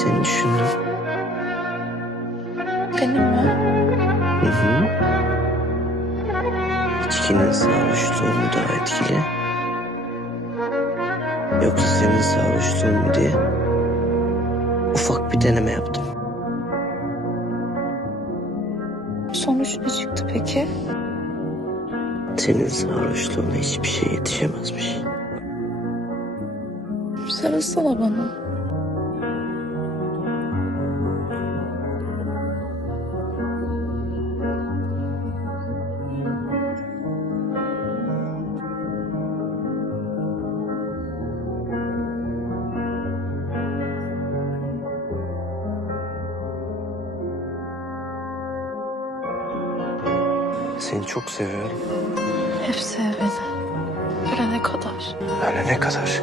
seni düşündüm. Benim mi? Hı hı. İçkinin sarhoşluğu mu daha etkili? Yoksa senin sarhoşluğun mu diye ufak bir deneme yaptım. Sonuç ne çıktı peki? Senin sarhoşluğuna hiçbir şey yetişemezmiş. Sarılsana bana. Seni çok seviyorum. Hep sev beni. Ölene kadar. Ölene kadar.